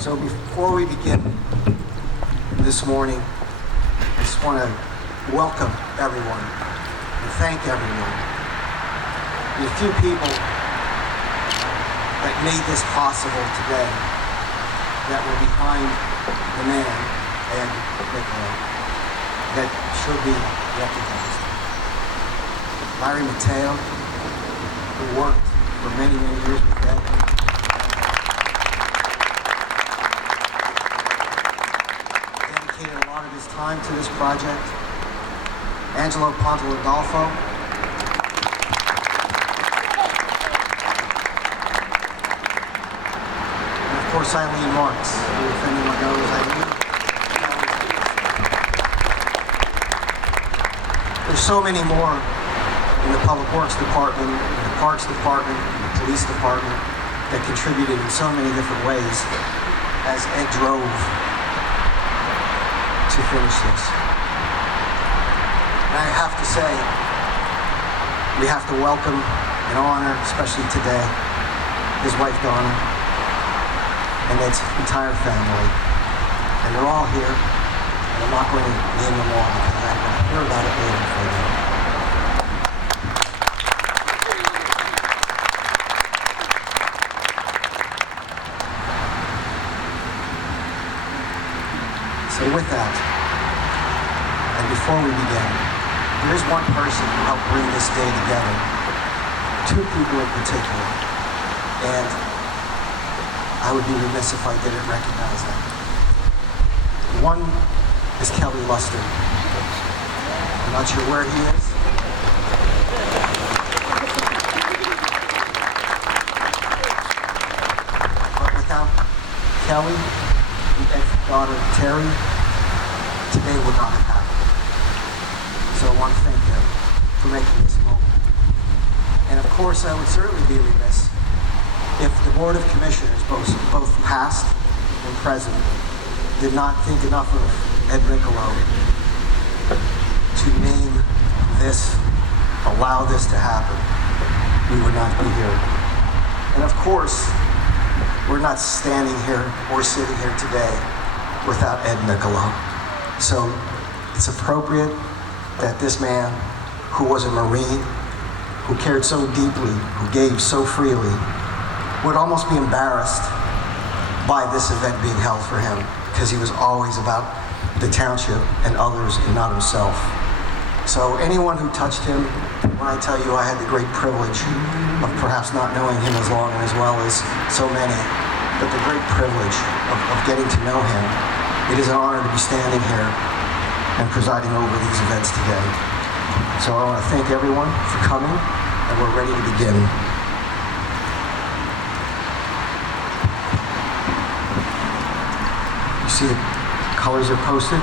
So before we begin this morning, I just want to welcome everyone and thank everyone. There's a few people that made this possible today that were behind the man, Ed Micciolo, that should be recognized. Larry Matteo, who worked for many, many years with Ed. Dedicated a lot of his time to this project. Angelo Ponteladolfo. And of course Eileen Marks, who, if anyone knows Eileen. There's so many more in the Public Works Department, in the Parks Department, in the Police Department that contributed in so many different ways as Ed drove to finish this. And I have to say, we have to welcome and honor, especially today, his wife Donna and Ed's entire family. And they're all here, and I'm not going to name them all because I'm going to hear about it later for them. So with that, and before we begin, there is one person who helped bring this day together. Two people in particular. And I would be remiss if I didn't recognize them. One is Kelly Luster. I'm not sure where he is. But without Kelly and Ed's daughter Terry, today would not have happened. So I want to thank them for making this moment. And of course, I would certainly be remiss if the Board of Commissioners, both past and present, did not think enough of Ed Micciolo to name this, allow this to happen. We would not be here. And of course, we're not standing here or sitting here today without Ed Micciolo. So it's appropriate that this man, who was a Marine, who cared so deeply, who gave so freely, would almost be embarrassed by this event being held for him, because he was always about the township and others and not himself. So anyone who touched him, when I tell you I had the great privilege of perhaps not knowing him as long and as well as so many, but the great privilege of getting to know him, it is an honor to be standing here and presiding over these events today. So I want to thank everyone for coming, and we're ready to begin. You see the colors are posted.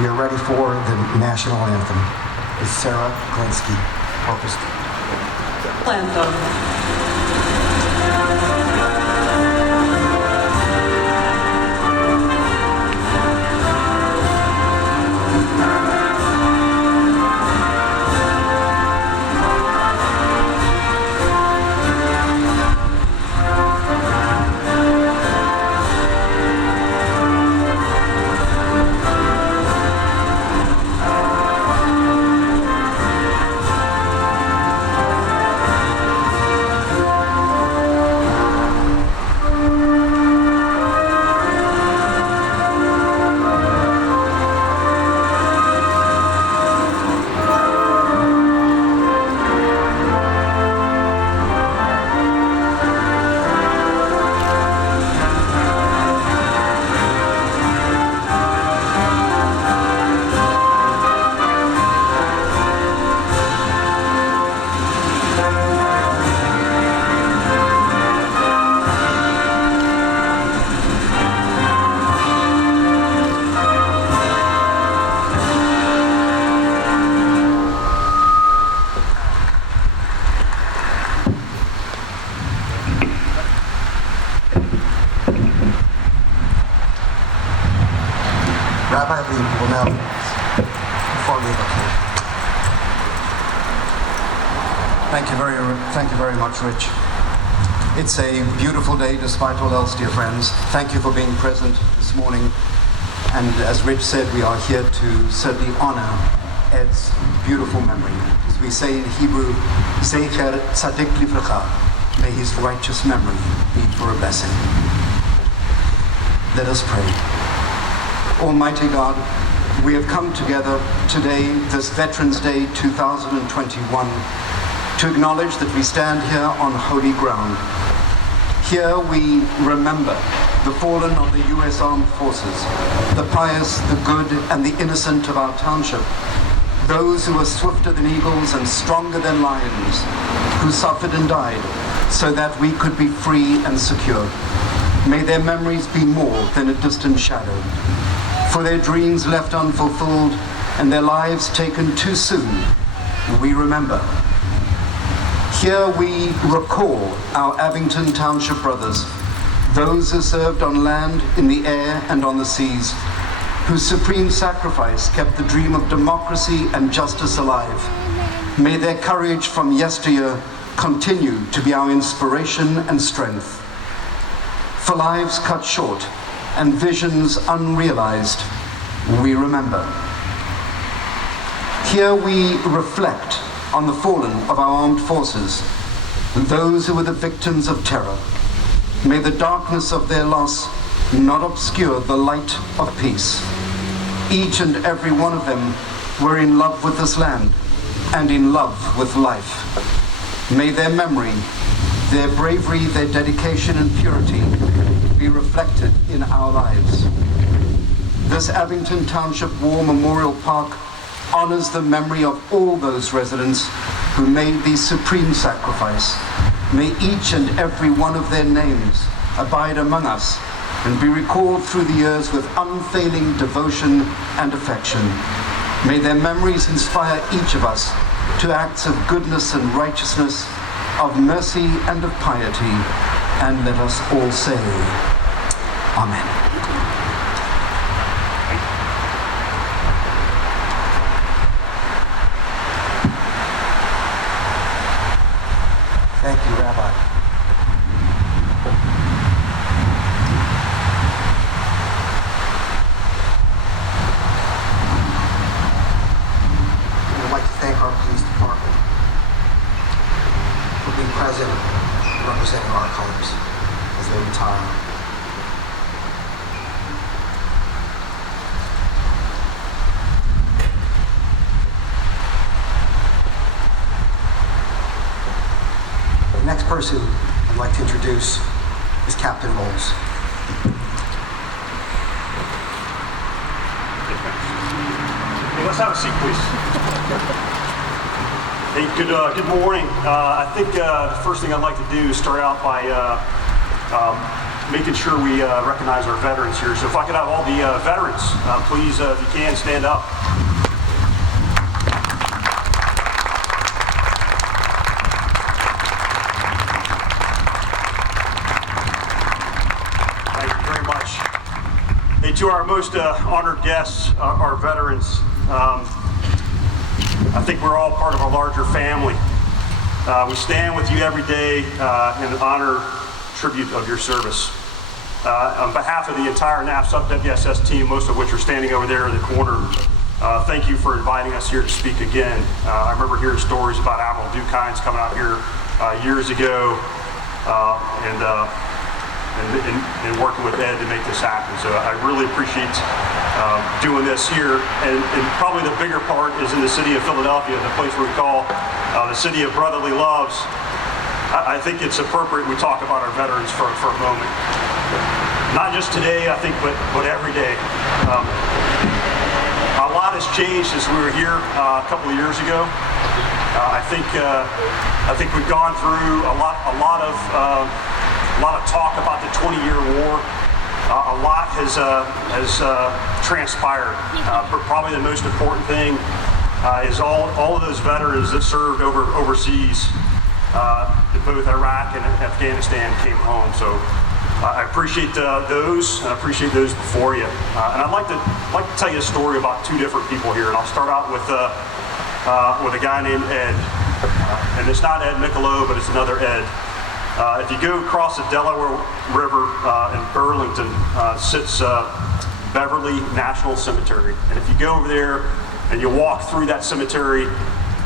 We are ready for the national anthem. Is Sarah Glinsky, orchestra. Anthem. Rabbi Lee will now inform you about it. Thank you very much, Rich. It's a beautiful day despite all else, dear friends. Thank you for being present this morning. And as Rich said, we are here to certainly honor Ed's beautiful memory. As we say in Hebrew, Zecher Tzadik Livracha, may his righteous memory be for a blessing. Let us pray. Almighty God, we have come together today, this Veterans Day 2021, to acknowledge that we stand here on holy ground. Here we remember the fallen of the U.S. Armed Forces, the pious, the good, and the innocent of our township, those who are swifter than eagles and stronger than lions, who suffered and died so that we could be free and secure. May their memories be more than a distant shadow, for their dreams left unfulfilled and their lives taken too soon, we remember. Here we recall our Abington Township brothers, those who served on land, in the air, and on the seas, whose supreme sacrifice kept the dream of democracy and justice alive. May their courage from yesteryear continue to be our inspiration and strength. For lives cut short and visions unrealized, we remember. Here we reflect on the fallen of our armed forces, those who were the victims of terror. May the darkness of their loss not obscure the light of peace. Each and every one of them were in love with this land and in love with life. May their memory, their bravery, their dedication and purity be reflected in our lives. This Abington Township War Memorial Park honors the memory of all those residents who made the supreme sacrifice. May each and every one of their names abide among us and be recalled through the years with unfailing devotion and affection. May their memories inspire each of us to acts of goodness and righteousness, of mercy and of piety, and let us all say, Amen. Thank you, Rabbi. I'd like to thank our police department for being present and representing our colors as they retire. The next person I'd like to introduce is Captain Bowles. Hey, let's have a seat, please. Hey, good morning. I think the first thing I'd like to do is start out by making sure we recognize our veterans here. So if I could have all the veterans, please, if you can, stand up. To our most honored guests, our veterans, I think we're all part of a larger family. We stand with you every day in honor, tribute of your service. On behalf of the entire NAFSUP WSS team, most of which are standing over there in the corner, thank you for inviting us here to speak again. I remember hearing stories about Admiral Dukines coming out here years ago, and working with Ed to make this happen. So I really appreciate doing this here. And probably the bigger part is in the city of Philadelphia, the place we call the city of brotherly loves. I think it's appropriate we talk about our veterans for a moment. Not just today, I think, but every day. A lot has changed since we were here a couple of years ago. I think we've gone through a lot of talk about the 20-year war. A lot has transpired. But probably the most important thing is all of those veterans that served overseas in both Iraq and Afghanistan came home. So I appreciate those, and I appreciate those before you. And I'd like to tell you a story about two different people here. And I'll start out with a guy named Ed. And it's not Ed Micciolo, but it's another Ed. If you go across the Delaware River in Burlington, sits Beverly National Cemetery. And if you go over there and you walk through that cemetery,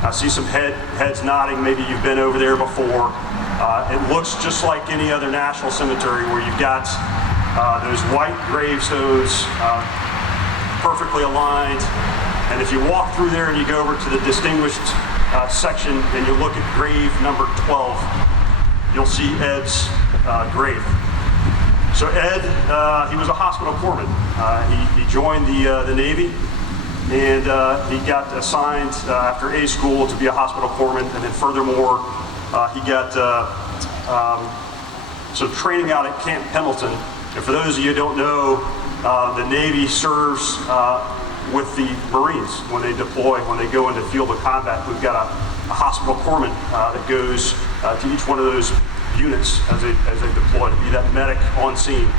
I see some heads nodding. Maybe you've been over there before. It looks just like any other national cemetery where you've got those white gravestones perfectly aligned. And if you walk through there and you go over to the distinguished section and you look at grave number 12, you'll see Ed's grave. So Ed, he was a hospital corpsman. He joined the Navy, and he got assigned after A school to be a hospital corpsman, and then furthermore, he got some training out at Camp Pendleton. And for those of you who don't know, the Navy serves with the Marines when they deploy, when they go into field of combat. We've got a hospital corpsman that goes to each one of those units as they deploy, to be that medic on scene.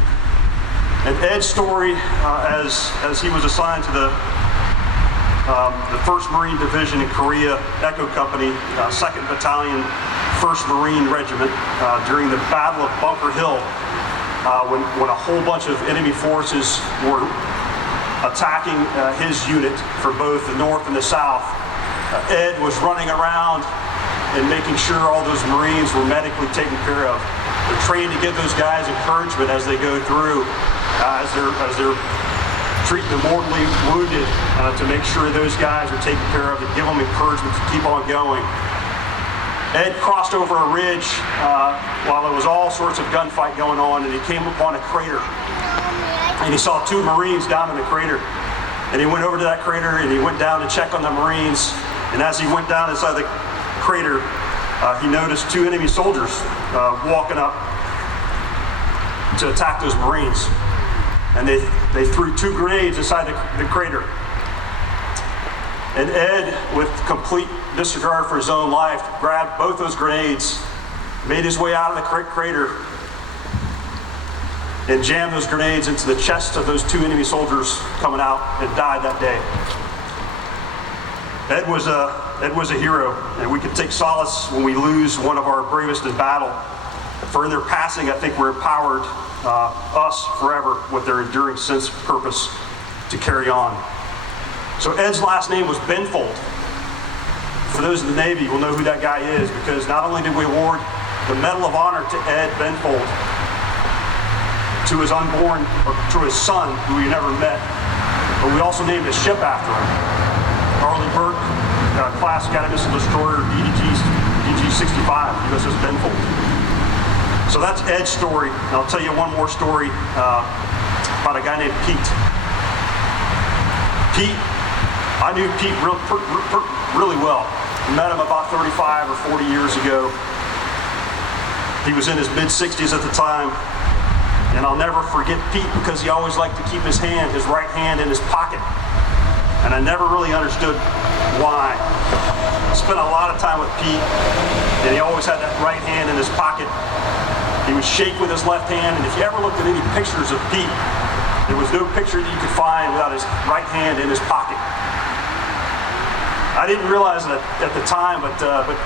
And Ed's story, as he was assigned to the 1st Marine Division in Korea, Echo Company, 2nd Battalion, 1st Marine Regiment, during the Battle of Bunker Hill, when a whole bunch of enemy forces were attacking his unit from both the north and the south, Ed was running around and making sure all those Marines were medically taken care of. They're trained to give those guys encouragement as they go through, as they're treating the mortally wounded, to make sure those guys are taken care of and give them encouragement to keep on going. Ed crossed over a ridge while there was all sorts of gunfight going on, and he came upon a crater. And he saw 2 Marines down in the crater. And he went over to that crater and he went down to check on the Marines. And as he went down inside the crater, he noticed 2 enemy soldiers walking up to attack those Marines. And they threw 2 grenades inside the crater. And Ed, with complete disregard for his own life, grabbed both those grenades, made his way out of the crater, and jammed those grenades into the chests of those 2 enemy soldiers coming out, and died that day. Ed was a hero, and we can take solace when we lose one of our bravest in battle. For in their passing, I think we're empowered, us forever, with their enduring sense of purpose to carry on. So Ed's last name was Benfold. For those in the Navy will know who that guy is, because not only did we award the Medal of Honor to Ed Benfold, to his unborn, or to his son, who we never met, but we also named a ship after him. Arleigh Burke, class Academy Missile Destroyer, DG-65, USS Benfold. So that's Ed's story. And I'll tell you one more story about a guy named Pete. I knew Pete really well. I met him about 35 or 40 years ago. He was in his mid-60s at the time. And I'll never forget Pete, because he always liked to keep his right hand in his pocket. And I never really understood why. I spent a lot of time with Pete, and he always had that right hand in his pocket. He would shake with his left hand, and if you ever looked at any pictures of Pete, there was no picture that you could find without his right hand in his pocket. I didn't realize that at the time, but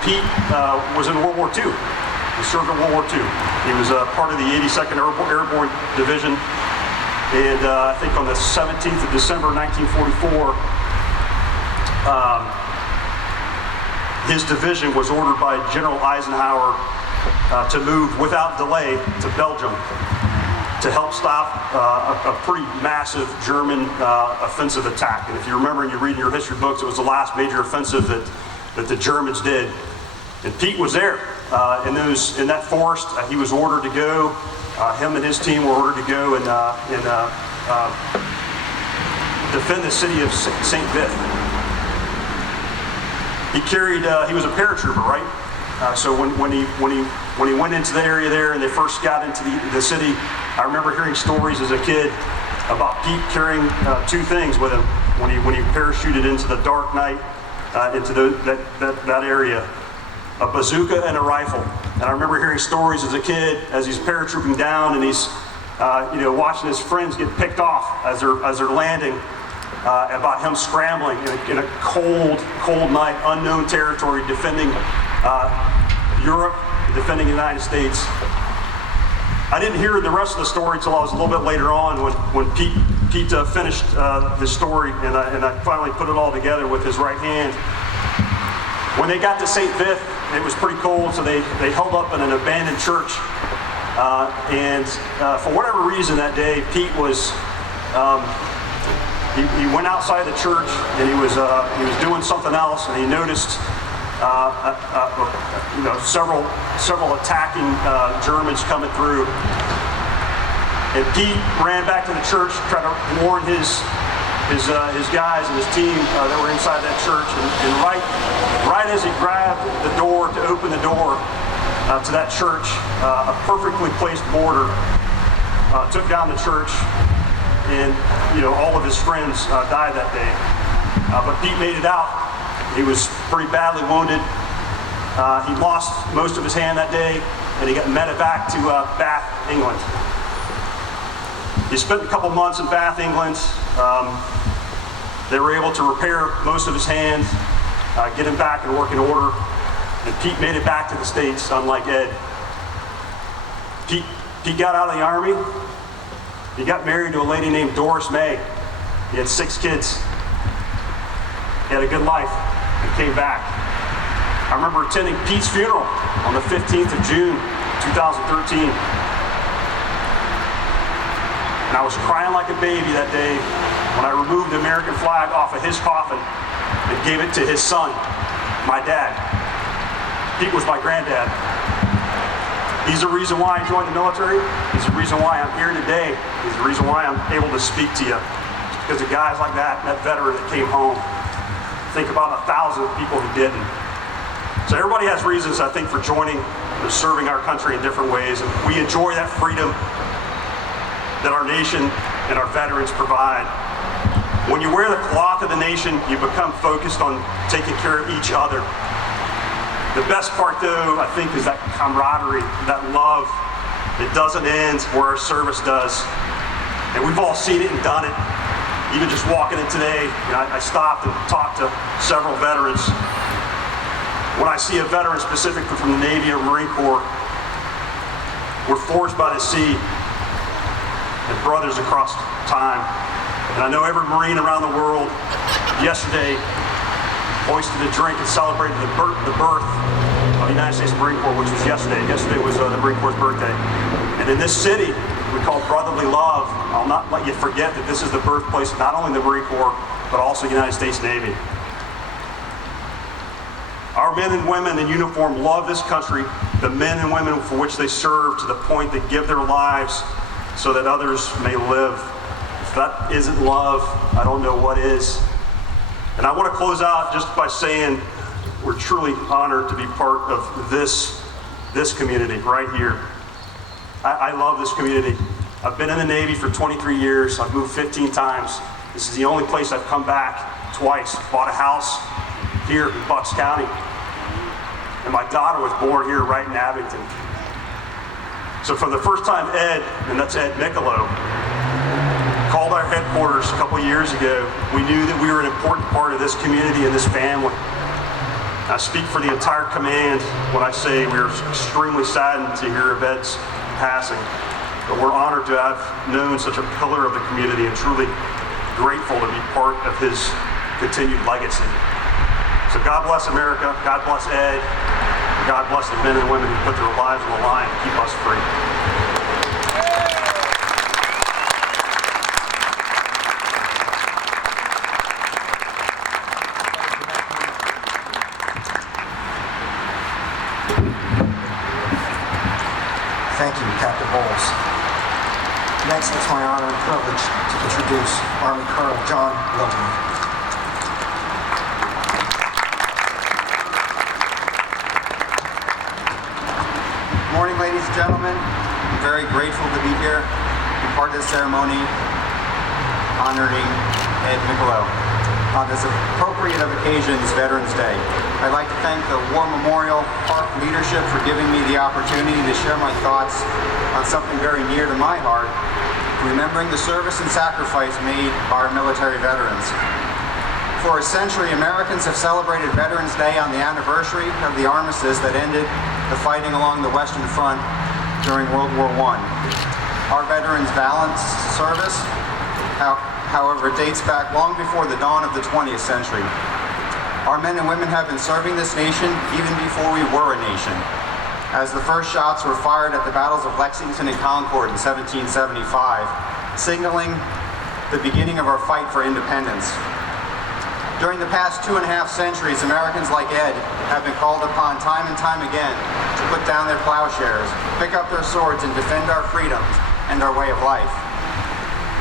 Pete was in World War II. He served in World War II. He was part of the 82nd Airborne Division, and I think on the 17th of December 1944, his division was ordered by General Eisenhower to move without delay to Belgium to help stop a pretty massive German offensive attack. And if you remember and you read in your history books, it was the last major offensive that the Germans did. And Pete was there in that forest. He was ordered to go. Him and his team were ordered to go and defend the city of St. Vith. He was a paratrooper, right? So when he went into the area there and they first got into the city, I remember hearing stories as a kid about Pete carrying 2 things with him when he parachuted into the dark night into that area: a bazooka and a rifle. And I remember hearing stories as a kid as he's paratrooping down and he's watching his friends get picked off as they're landing, about him scrambling in a cold night, unknown territory, defending Europe, defending the United States. I didn't hear the rest of the story until I was a little bit later on when Pete finished the story, and I finally put it all together with his right hand. When they got to St. Vith, it was pretty cold, so they held up in an abandoned church. And for whatever reason that day, Pete was, he went outside the church and he was doing something else, and he noticed several attacking Germans coming through. And Pete ran back to the church to try to warn his guys and his team that were inside that church. And right as he grabbed the door to open the door to that church, a perfectly placed mortar took down the church, and all of his friends died that day. But Pete made it out. He was pretty badly wounded. He lost most of his hand that day, and he got medevac to Bath, England. He spent a couple months in Bath, England. They were able to repair most of his hand, get him back in working order, and Pete made it back to the States, unlike Ed. Pete got out of the Army. He got married to a lady named Doris May. He had 6 kids. He had a good life and came back. I remember attending Pete's funeral on the 15th of June, 2013. And I was crying like a baby that day when I removed the American flag off of his coffin and gave it to his son, my dad. Pete was my granddad. He's the reason why I joined the military. He's the reason why I'm here today. He's the reason why I'm able to speak to you. It's because of guys like that veteran that came home. Think about 1,000 people who didn't. So everybody has reasons, I think, for joining or serving our country in different ways. And we enjoy that freedom that our nation and our veterans provide. When you wear the cloth of the nation, you become focused on taking care of each other. The best part, though, I think, is that camaraderie, that love. It doesn't end where our service does. And we've all seen it and done it. Even just walking in today, I stopped and talked to several veterans. When I see a veteran specifically from the Navy or Marine Corps, we're forged by the sea and brothers across time. And I know every Marine around the world yesterday hoisted a drink and celebrated the birth of the United States Marine Corps, which was yesterday. Yesterday was the Marine Corps' birthday. And in this city, we call brotherly love. I'll not let you forget that this is the birthplace of not only the Marine Corps, but also the United States Navy. Our men and women in uniform love this country, the men and women for which they serve, to the point they give their lives so that others may live. If that isn't love, I don't know what is. And I want to close out just by saying we're truly honored to be part of this community right here. I love this community. I've been in the Navy for 23 years. I've moved 15 times. This is the only place I've come back twice. Bought a house here in Bucks County. And my daughter was born here right in Abington. So for the first time, Ed, and that's Ed Micciolo, called our headquarters a couple years ago, we knew that we were an important part of this community and this family. I speak for the entire command when I say we are extremely saddened to hear of Ed's passing, but we're honored to have known such a pillar of the community and truly grateful to be part of his continued legacy. So God bless America, God bless Ed, God bless the men and women who put their lives on the line to keep us free. Thank you, Captain Bowles. Next, it's my honor and privilege to introduce Army Colonel John Wilton. Good morning, ladies and gentlemen. I'm very grateful to be here, be part of the ceremony honoring Ed Micciolo on this appropriate of occasions, Veterans Day. I'd like to thank the War Memorial Park leadership for giving me the opportunity to share my thoughts on something very near to my heart, remembering the service and sacrifice made by our military veterans. For a century, Americans have celebrated Veterans Day on the anniversary of the armistice that ended the fighting along the Western Front during World War I. Our veterans' valiant service, however, dates back long before the dawn of the 20th century. Our men and women have been serving this nation even before we were a nation. As the first shots were fired at the battles of Lexington and Concord in 1775, signaling the beginning of our fight for independence. During the past 2.5 centuries, Americans like Ed have been called upon time and time again to put down their plowshares, pick up their swords, and defend our freedoms and our way of life.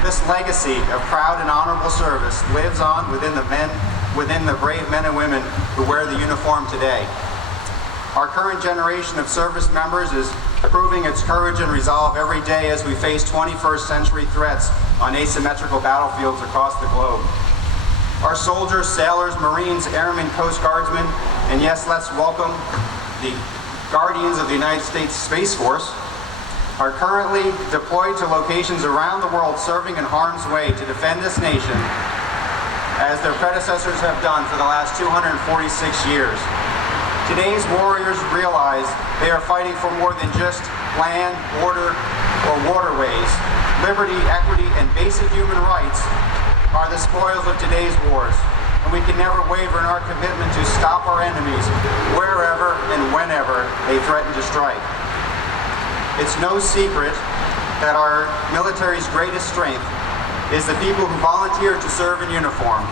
This legacy of proud and honorable service lives on within the brave men and women who wear the uniform today. Our current generation of service members is proving its courage and resolve every day as we face 21st century threats on asymmetrical battlefields across the globe. Our soldiers, sailors, Marines, airmen, Coast Guardsmen, and yes, let's welcome the Guardians of the United States Space Force, are currently deployed to locations around the world serving in harm's way to defend this nation as their predecessors have done for the last 246 years. Today's warriors realize they are fighting for more than just land, water, or waterways. Liberty, equity, and basic human rights are the spoils of today's wars, and we can never waver in our commitment to stop our enemies wherever and whenever they threaten to strike. It's no secret that our military's greatest strength is the people who volunteer to serve in uniform,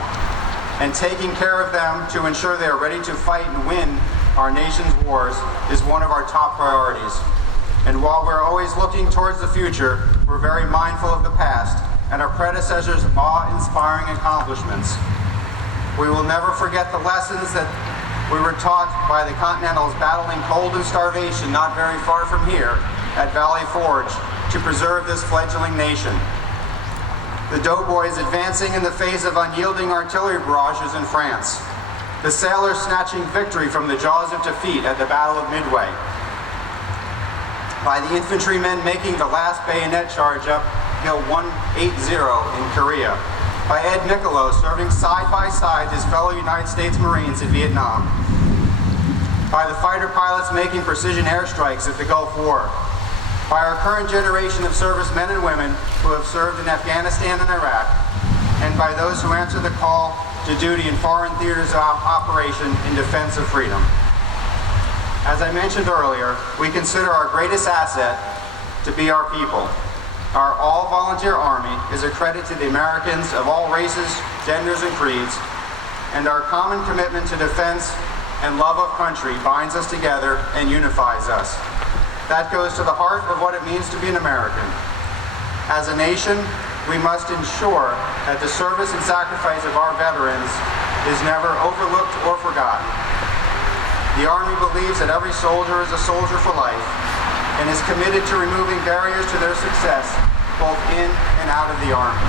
and taking care of them to ensure they are ready to fight and win our nation's wars is one of our top priorities. And while we're always looking towards the future, we're very mindful of the past and our predecessors' awe-inspiring accomplishments. We will never forget the lessons that we were taught by the Continentals battling cold and starvation not very far from here at Valley Forge to preserve this fledgling nation. The doughboys advancing in the face of unyielding artillery barrages in France. The sailors snatching victory from the jaws of defeat at the Battle of Midway. By the infantrymen making the last bayonet charge up Hill 180 in Korea. By Ed Micciolo serving side by side his fellow United States Marines in Vietnam. By the fighter pilots making precision airstrikes at the Gulf War. By our current generation of servicemen and women who have served in Afghanistan and Iraq. And by those who answer the call to duty in foreign theaters of operation in defense of freedom. As I mentioned earlier, we consider our greatest asset to be our people. Our all-volunteer Army is a credit to the Americans of all races, genders, and creeds, and our common commitment to defense and love of country binds us together and unifies us. That goes to the heart of what it means to be an American. As a nation, we must ensure that the service and sacrifice of our veterans is never overlooked or forgotten. The Army believes that every soldier is a soldier for life and is committed to removing barriers to their success, both in and out of the Army.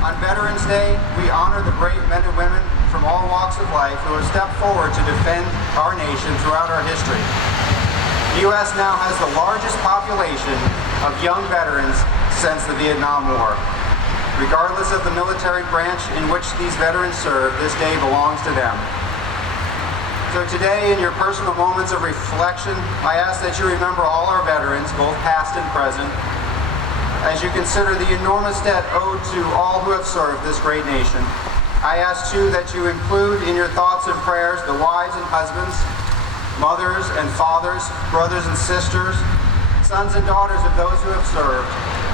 On Veterans Day, we honor the brave men and women from all walks of life who have stepped forward to defend our nation throughout our history. The U.S. now has the largest population of young veterans since the Vietnam War. Regardless of the military branch in which these veterans serve, this day belongs to them. So today, in your personal moments of reflection, I ask that you remember all our veterans, both past and present, as you consider the enormous debt owed to all who have served this great nation. I ask too that you include in your thoughts and prayers the wives and husbands, mothers and fathers, brothers and sisters, sons and daughters of those who have served,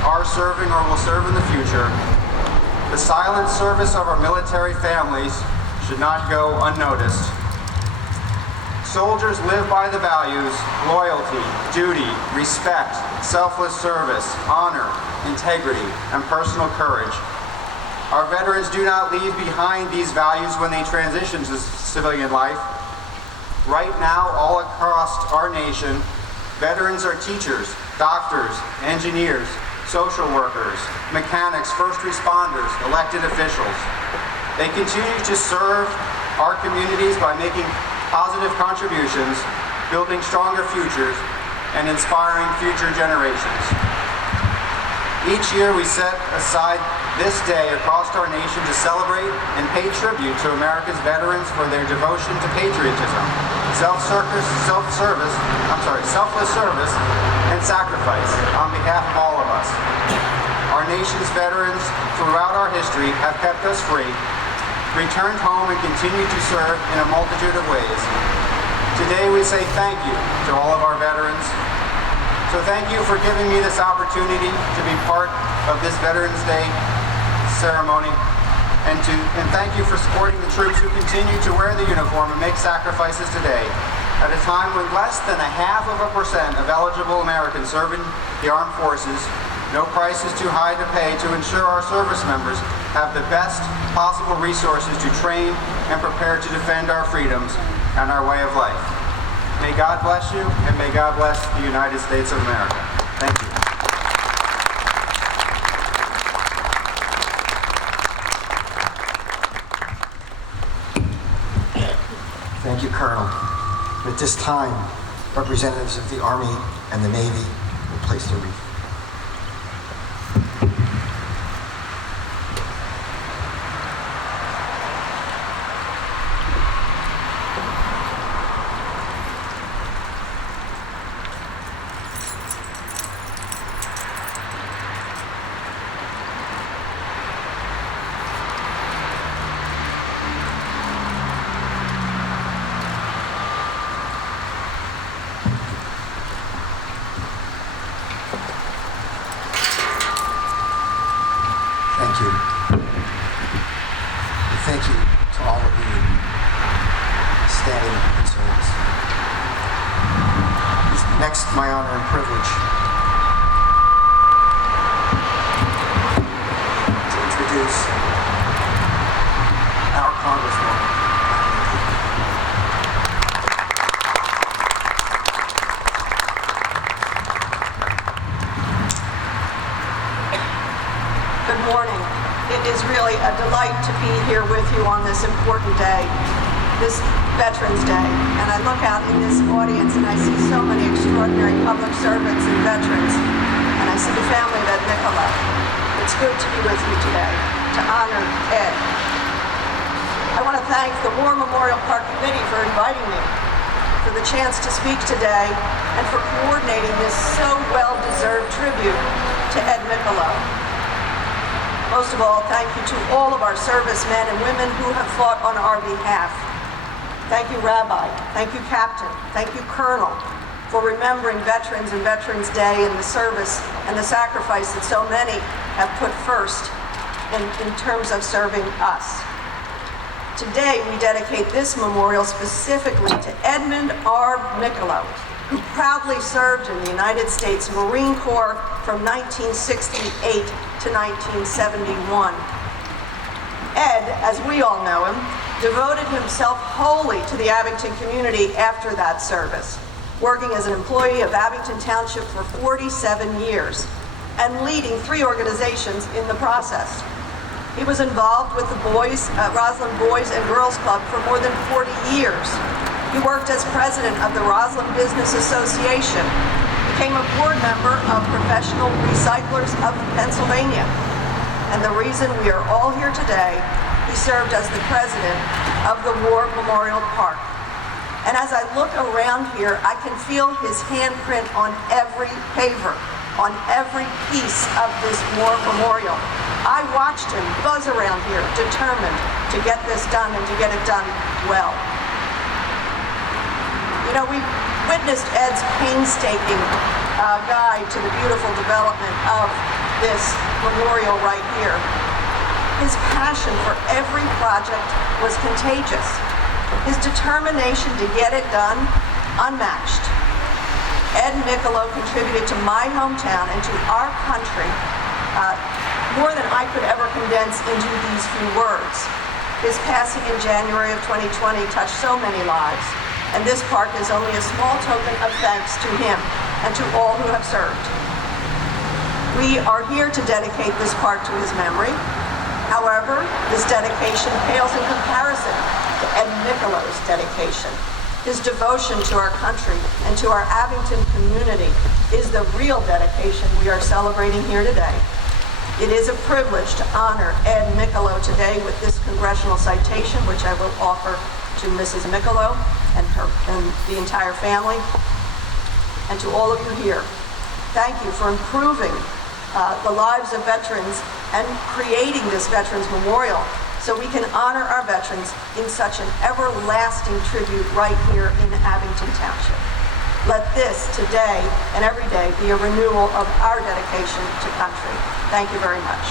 are serving, or will serve in the future. The silent service of our military families should not go unnoticed. Soldiers live by the values loyalty, duty, respect, selfless service, honor, integrity, and personal courage. Our veterans do not leave behind these values when they transition to civilian life. Right now, all across our nation, veterans are teachers, doctors, engineers, social workers, mechanics, first responders, elected officials. They continue to serve our communities by making positive contributions, building stronger futures, and inspiring future generations. Each year we set aside this day across our nation to celebrate and pay tribute to America's veterans for their devotion to patriotism, selfless service, and sacrifice on behalf of all of us. Our nation's veterans throughout our history have kept us free, returned home, and continue to serve in a multitude of ways. Today we say thank you to all of our veterans. So thank you for giving me this opportunity to be part of this Veterans Day ceremony, and thank you for supporting the troops who continue to wear the uniform and make sacrifices today at a time when less than 0.5% of eligible Americans serve in the armed forces. No price is too high to pay to ensure our service members have the best possible resources to train and prepare to defend our freedoms and our way of life. May God bless you, and may God bless the United States of America. Thank you. Thank you, Colonel. At this time, representatives of the Army and the Navy will place their wreath. Thank you. And thank you to all of you standing in service. It's next my honor and privilege to introduce our Congresswoman. Good morning. It is really a delight to be here with you on this important day, this Veterans Day. And I look out in this audience and I see so many extraordinary public servants and veterans. And I see the family of Ed Micciolo. It's good to be with you today, to honor Ed. I want to thank the War Memorial Park Committee for inviting me, for the chance to speak today, and for coordinating this so well-deserved tribute to Ed Micciolo. Most of all, thank you to all of our servicemen and women who have fought on our behalf. Thank you, Rabbi. Thank you, Captain. Thank you, Colonel, for remembering veterans and Veterans Day and the service and the sacrifice that so many have put first in terms of serving us. Today, we dedicate this memorial specifically to Edmund R. Micciolo, who proudly served in the United States Marine Corps from 1968 to 1971. Ed, as we all know him, devoted himself wholly to the Abington community after that service, working as an employee of Abington Township for 47 years and leading 3 organizations in the process. He was involved with the Roslyn Boys and Girls Club for more than 40 years. He worked as president of the Roslyn Business Association, became a board member of Professional Recyclers of Pennsylvania. And the reason we are all here today, he served as the president of the War Memorial Park. And as I look around here, I can feel his handprint on every paver, on every piece of this War Memorial. I watched him buzz around here, determined to get this done and to get it done well. You know, we witnessed Ed's painstaking guide to the beautiful development of this memorial right here. His passion for every project was contagious. His determination to get it done, unmatched. Ed Micciolo contributed to my hometown and to our country more than I could ever condense into these few words. His passing in January of 2020 touched so many lives, and this park is only a small token of thanks to him and to all who have served. We are here to dedicate this park to his memory. However, this dedication pales in comparison to Ed Miccolo's dedication. His devotion to our country and to our Abington community is the real dedication we are celebrating here today. It is a privilege to honor Ed Micciolo today with this congressional citation, which I will offer to Mrs. Micciolo and the entire family, and to all of you here. Thank you for improving the lives of veterans and creating this Veterans Memorial so we can honor our veterans in such an everlasting tribute right here in Abington Township. Let this today and every day be a renewal of our dedication to country. Thank you very much.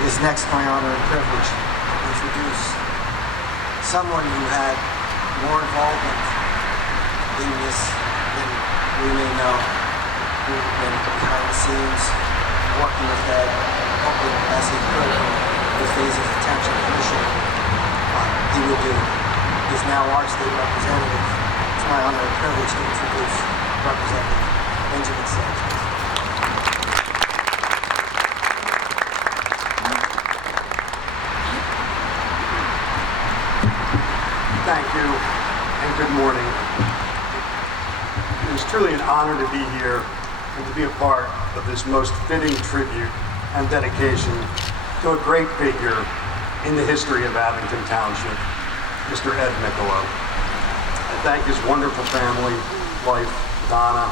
It is next my honor and privilege to introduce someone who had more involvement in this than we may know, who'd been behind the scenes, working with Ed, helping as he could in his days as a township commissioner. He would do. He is now our state representative. It's my honor and privilege to introduce Representative Benjamin Sanchez. Thank you, and good morning. It is truly an honor to be here and to be a part of this most fitting tribute and dedication to a great figure in the history of Abington Township, Mr. Ed Micciolo. I thank his wonderful family, wife, Donna,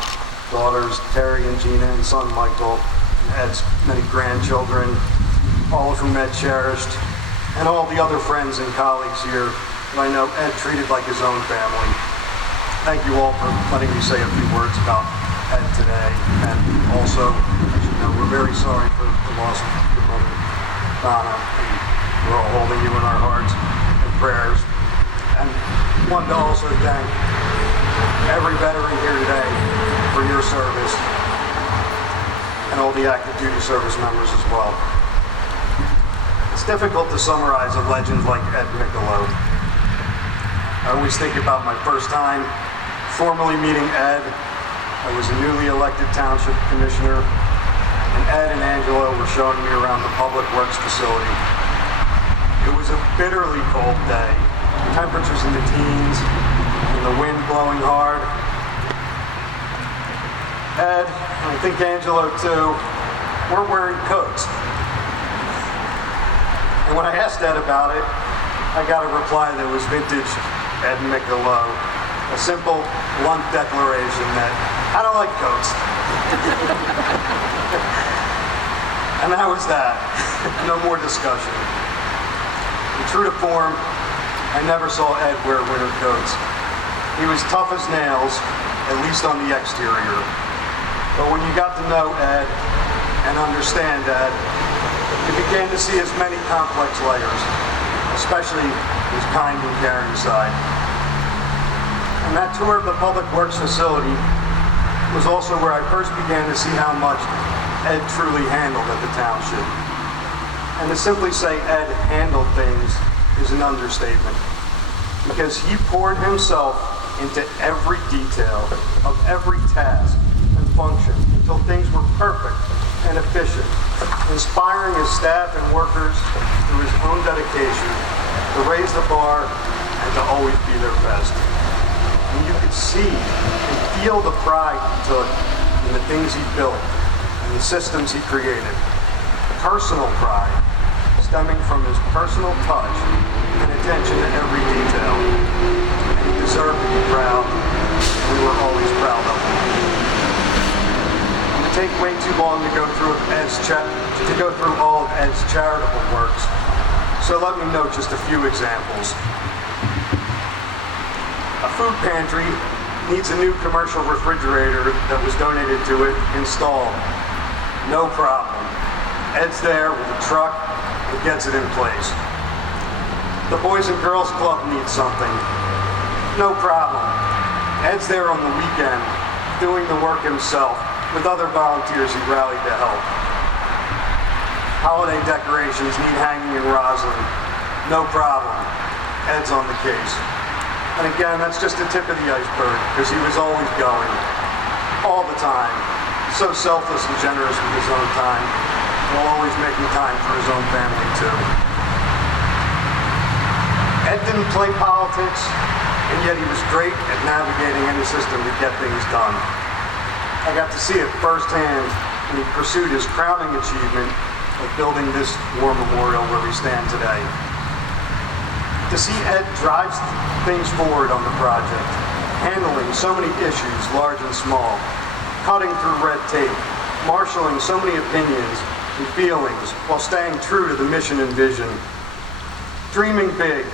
daughters, Terry and Gina, and son, Michael, and Ed's many grandchildren, all of whom Ed cherished, and all the other friends and colleagues here who I know Ed treated like his own family. Thank you all for letting me say a few words about Ed today. And also, as you know, we're very sorry for the loss of your mother, Donna. We're all holding you in our hearts and prayers. And want to also thank every veteran here today for your service, and all the active duty service members as well. It's difficult to summarize a legend like Ed Micciolo. I always think about my first time formally meeting Ed. I was a newly elected township commissioner, and Ed and Angelo were showing me around the public works facility. It was a bitterly cold day, temperatures in the teens, and the wind blowing hard. Ed, and I think Angelo too, weren't wearing coats. And when I asked Ed about it, I got a reply that was vintage Ed Micciolo, a simple, blunt declaration that I don't like coats. And that was that. No more discussion. And true to form, I never saw Ed wear winter coats. He was tough as nails, at least on the exterior. But when you got to know Ed and understand Ed, you began to see his many complex layers, especially his kind and caring side. And that tour of the Public Works facility was also where I first began to see how much Ed truly handled at the township. And to simply say Ed handled things is an understatement, because he poured himself into every detail of every task and function until things were perfect and efficient, inspiring his staff and workers through his own dedication to raise the bar and to always be their best. And you could see and feel the pride he took in the things he built and the systems he created. Personal pride stemming from his personal touch and attention to every detail. And he deserved to be proud, and we were always proud of him. It would take way too long to go through all of Ed's charitable works, so let me note just a few examples. A food pantry needs a new commercial refrigerator that was donated to it installed. No problem. Ed's there with a truck and gets it in place. The Boys and Girls Club needs something. No problem. Ed's there on the weekend, doing the work himself, with other volunteers he rallied to help. Holiday decorations need hanging in rosin. No problem. Ed's on the case. And again, that's just the tip of the iceberg, because he was always going, all the time. So selfless and generous with his own time, while always making time for his own family too. Ed didn't play politics, and yet he was great at navigating any system to get things done. I got to see it firsthand when he pursued his crowning achievement of building this war memorial where we stand today. To see Ed drive things forward on the project, handling so many issues, large and small, cutting through red tape, marshaling so many opinions and feelings while staying true to the mission and vision, dreaming big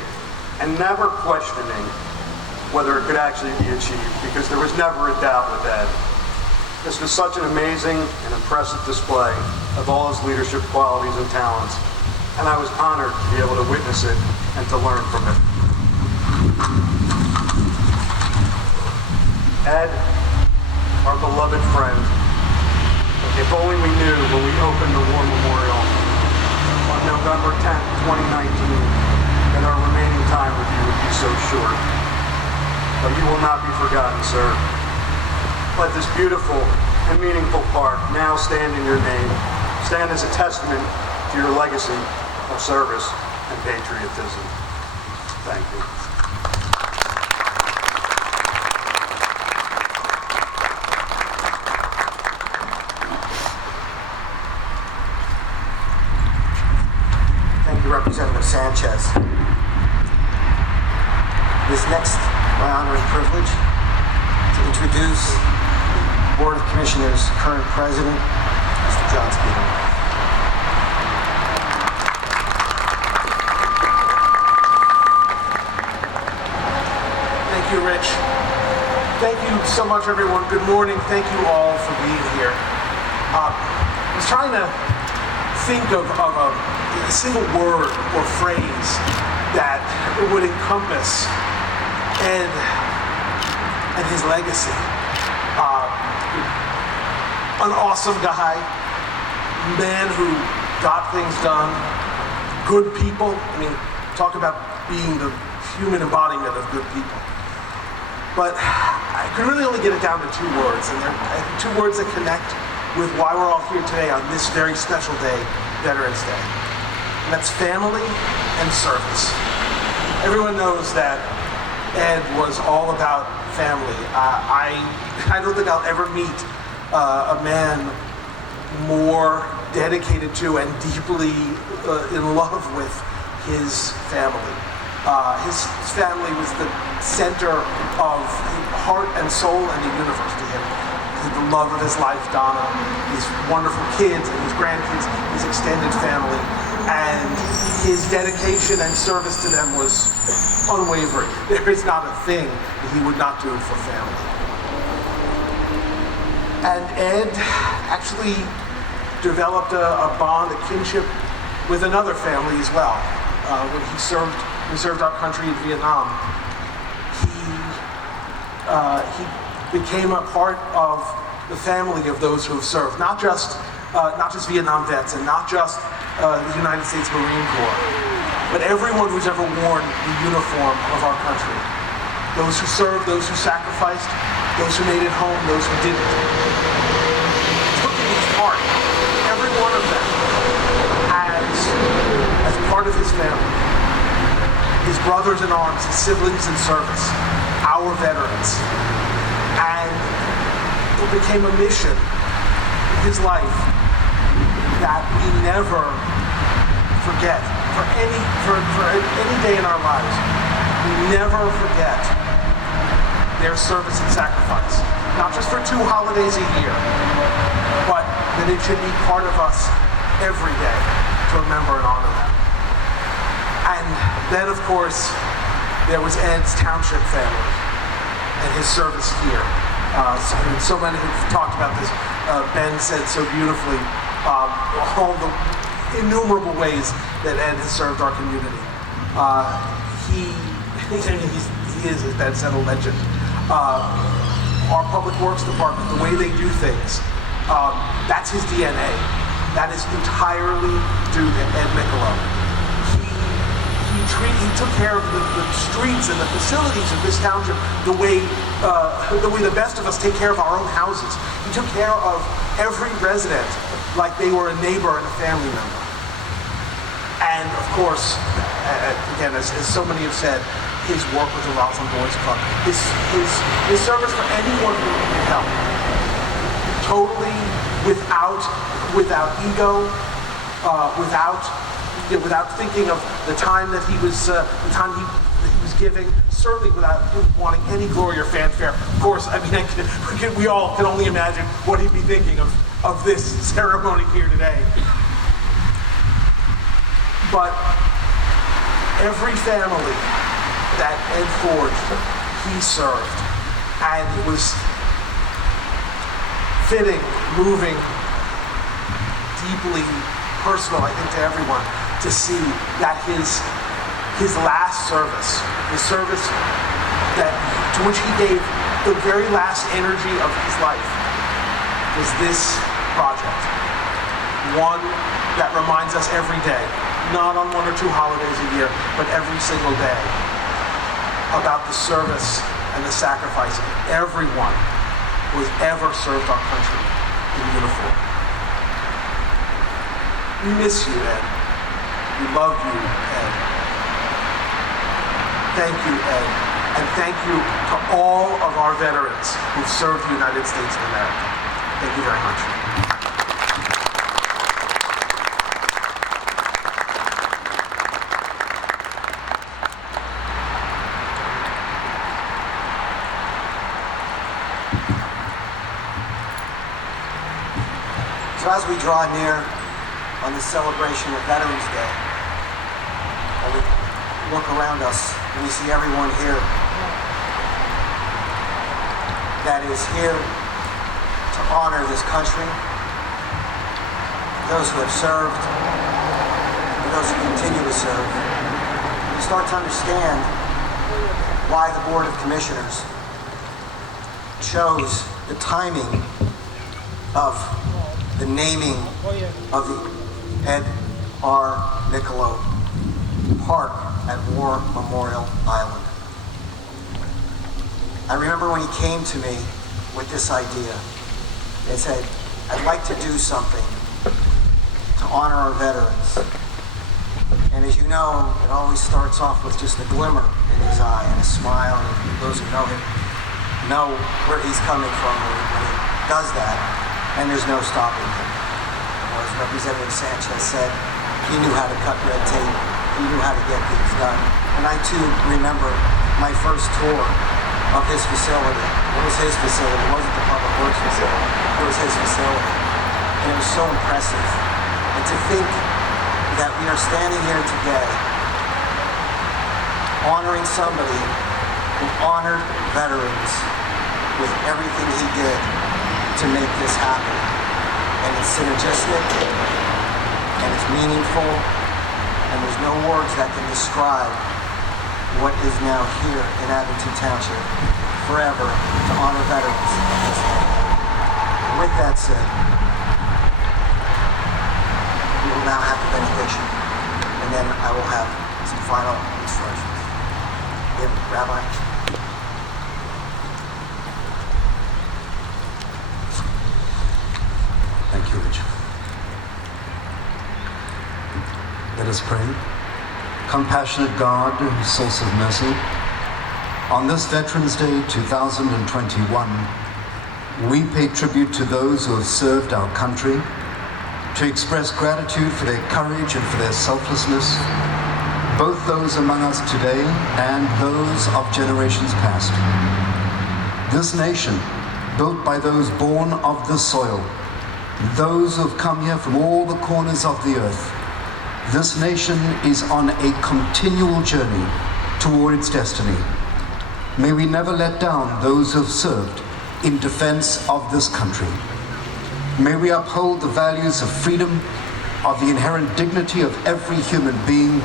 and never questioning whether it could actually be achieved, because there was never a doubt with Ed. This was such an amazing and impressive display of all his leadership qualities and talents, and I was honored to be able to witness it and to learn from it. Ed, our beloved friend, if only we knew when we opened the War Memorial on November 10th, 2019, that our remaining time with you would be so short. But you will not be forgotten, sir. Let this beautiful and meaningful park now stand in your name, stand as a testament to your legacy of service and patriotism. Thank you. Thank you, Representative Sanchez. It is next my honor and privilege to introduce Board of Commissioners' current president, Mr. John Speedman. Thank you, Rich. Thank you so much, everyone. Good morning. Thank you all for being here. I was trying to think of a single word or phrase that would encompass Ed and his legacy. An awesome guy, man who got things done, good people. I mean, talk about being the human embodiment of good people. But I could really only get it down to two words, and they're two words that connect with why we're all here today on this very special day, Veterans Day. And that's family and service. Everyone knows that Ed was all about family. I don't think I'll ever meet a man more dedicated to and deeply in love with his family. His family was the center of heart and soul and the universe to him. The love of his life, Donna, his wonderful kids and his grandkids, his extended family, and his dedication and service to them was unwavering. There is not a thing that he would not do for family. And Ed actually developed a bond, a kinship with another family as well. When he served our country in Vietnam, he became a part of the family of those who have served, not just Vietnam vets and not just the United States Marine Corps, but everyone who's ever worn the uniform of our country. Those who served, those who sacrificed, those who made it home, those who didn't. Took in his heart, every one of them, as part of his family, his brothers in arms, his siblings in service, our veterans. And it became a mission in his life that we never forget. For any day in our lives, we never forget their service and sacrifice. Not just for 2 holidays a year, but that it should be part of us every day to remember and honor them. And then, of course, there was Ed's township family and his service here. So many have talked about this. Ben said so beautifully all the innumerable ways that Ed has served our community. He is, as Ben said, a legend. our public works department, the way they do things, that's his DNA. That is entirely due to Ed Micciolo. He took care of the streets and the facilities of this township the way the best of us take care of our own houses. He took care of every resident like they were a neighbor and a family member. And of course, again, as so many have said, his work with the Roslyn Boys Club, his service for anyone who needed help, totally without ego, without thinking of the time that he was giving, certainly without wanting any glory or fanfare. Of course, I mean, we all can only imagine what he'd be thinking of this ceremony here today. But every family that Ed forged, he served, and it was fitting, moving, deeply personal, I think, to everyone, to see that his last service, his service to which he gave the very last energy of his life, was this project. One that reminds us every day, not on 1 or 2 holidays a year, but every single day, about the service and the sacrifice of everyone who has ever served our country in uniform. We miss you, Ed. We love you, Ed. Thank you, Ed. And thank you to all of our veterans who've served the United States of America. Thank you very much. So as we draw near on the celebration of Veterans Day, and we look around us and we see everyone here that is here to honor this country, those who have served, and those who continue to serve, you start to understand why the Board of Commissioners chose the timing of the naming of the Ed R. Micciolo Park at War Memorial Island. I remember when he came to me with this idea and said, I'd like to do something to honor our veterans. And as you know, it always starts off with just a glimmer in his eye and a smile, and those who know him know where he's coming from when he does that. And there's no stopping him. As Representative Sanchez said, he knew how to cut red tape. He knew how to get things done. And I too remember my first tour of his facility. It was his facility. It wasn't the Public Works facility. It was his facility. And it was so impressive. And to think that we are standing here today honoring somebody who honored veterans with everything he did to make this happen. And it's synergistic, and it's meaningful, and there's no words that can describe what is now here in Abington Township forever to honor veterans. With that said, we will now have the benediction, and then I will have some final instructions. Rabbi. Thank you, Richard. Let us pray. Compassionate God, source of mercy, on this Veterans Day 2021, we pay tribute to those who have served our country, to express gratitude for their courage and for their selflessness, both those among us today and those of generations past. This nation, built by those born of the soil, those who have come here from all the corners of the earth, this nation is on a continual journey toward its destiny. May we never let down those who have served in defense of this country. May we uphold the values of freedom, of the inherent dignity of every human being,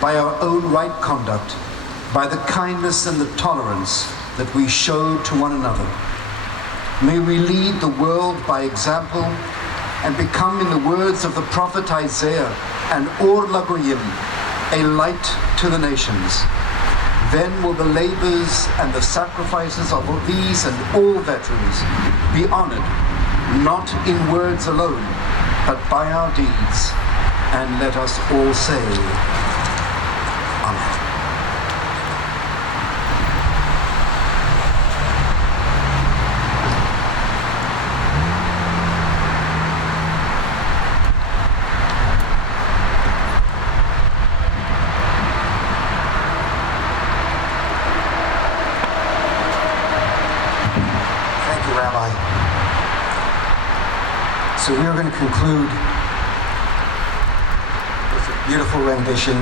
by our own right conduct, by the kindness and the tolerance that we showed to one another. May we lead the world by example and become, in the words of the prophet Isaiah, an or lagoyim, a light to the nations. Then will the labors and the sacrifices of these and all veterans be honored, not in words alone, but by our deeds. And let us all say, Amen. Thank you, Rabbi. So we are going to conclude with a beautiful rendition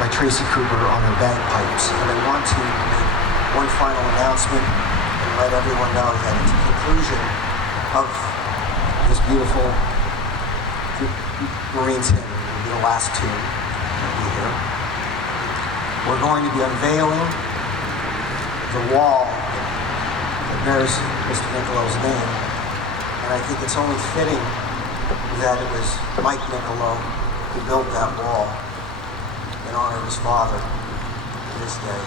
by Tracy Cooper on her bagpipes. And I want to make one final announcement and let everyone know that at the conclusion of this beautiful Marines hymn, it will be the last tune that will be here. We're going to be unveiling the wall that bears Mr. Miccolo's name. And I think it's only fitting that it was Mike Micciolo who built that wall in honor of his father this day.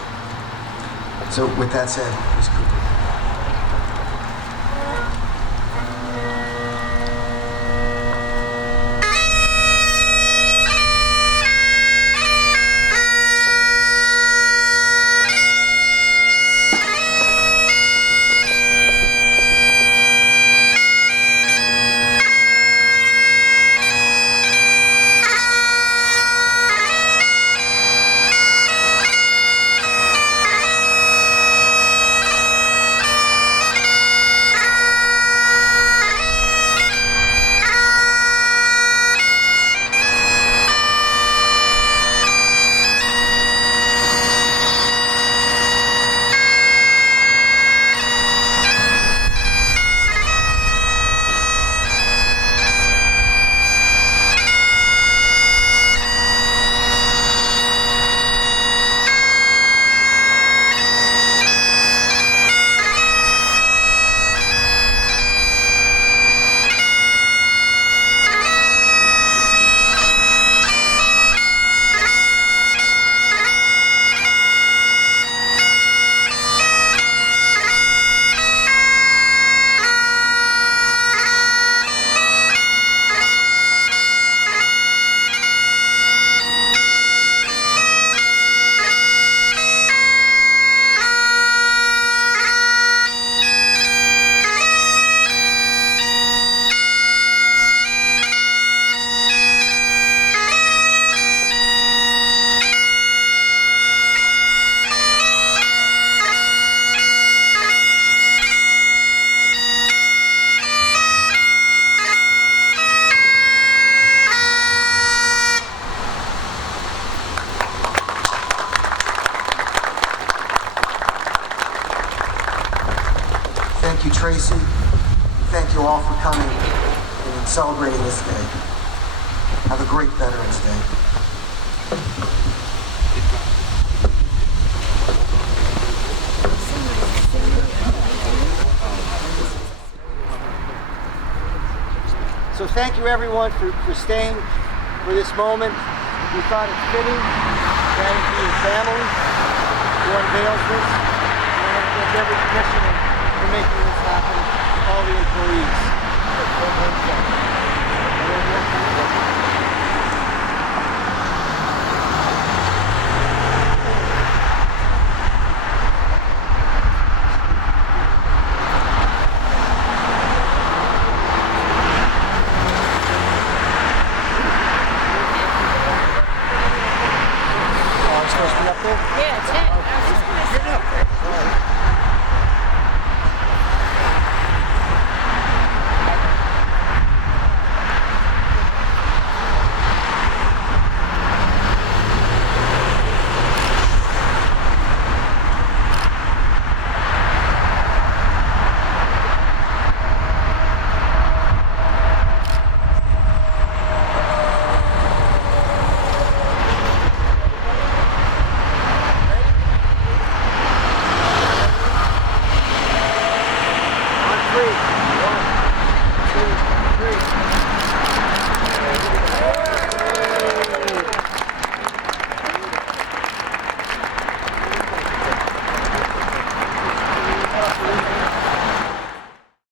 So with that said, Ms. Cooper. Thank you, Tracy. Thank you all for coming and celebrating this day. Have a great Veterans Day. So thank you everyone for staying for this moment. We thought it fitting that it be your family who unveils this. And I want to thank every commissioner for making this happen, all the employees. Supposed to be up there? Yeah, 10.